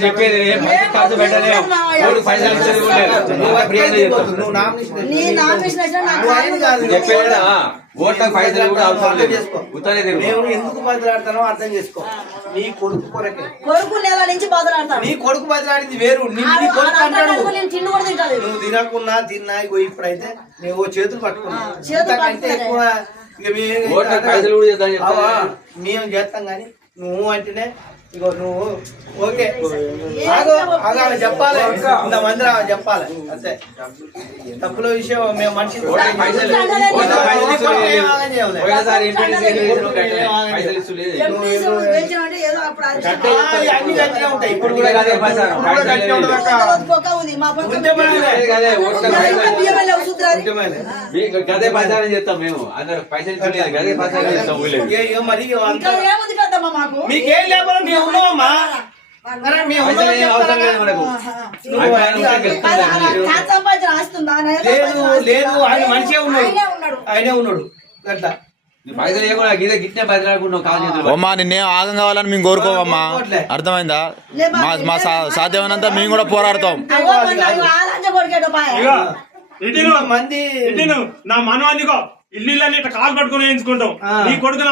చెప్పేది ఖర్చు పెట్టలేదు పైసలు చెప్పేదా ఓట్లకు పైసలు కూడా అవసరం లేదు. ఎందుకు బదిలాడతానో అర్థం చేసుకో. నీ కొడుకు కొరకే కొడుకు నెల నుంచి బదిలాడతాను. నీ కొడుకు బదిలాడింది వేరు. నువ్వు తినకున్నా తిన్నా ఇప్పుడైతే నువ్వు చేతులు పట్టుకున్నావు ఎక్కువ మేము చేస్తాం కానీ నువ్వు అంటేనే ఇగో నువ్వు ఓకే చెప్పాలి. ఇంతమంది చెప్పాలి అంతే. తప్పుల విషయం మేము మనిషి అన్ని గట్టిగా ఉంటాయి. ఇప్పుడు కూడా గదే ప్రచారం చేస్తాం మేము. అందరు పైసలు గదే ప్రచారం చేస్తాం. మరి మీకేం లేకపోతే మేము ఉన్నామమ్మా. లేదు ఆయన మంచిగా ఉన్నాడు. ఆయనే ఉన్నాడు అట్లా. అమ్మా నిన్నే ఆగం కావాలని మేము కోరుకోవమ్మా. అర్థమైందా? మా సాధ్యమైనంత మేము కూడా పోరాడతాం. మంది నా మనం అందుకో ఇల్లు కాలు పట్టుకుని వేయించుకుంటాం. నీ కొడుకు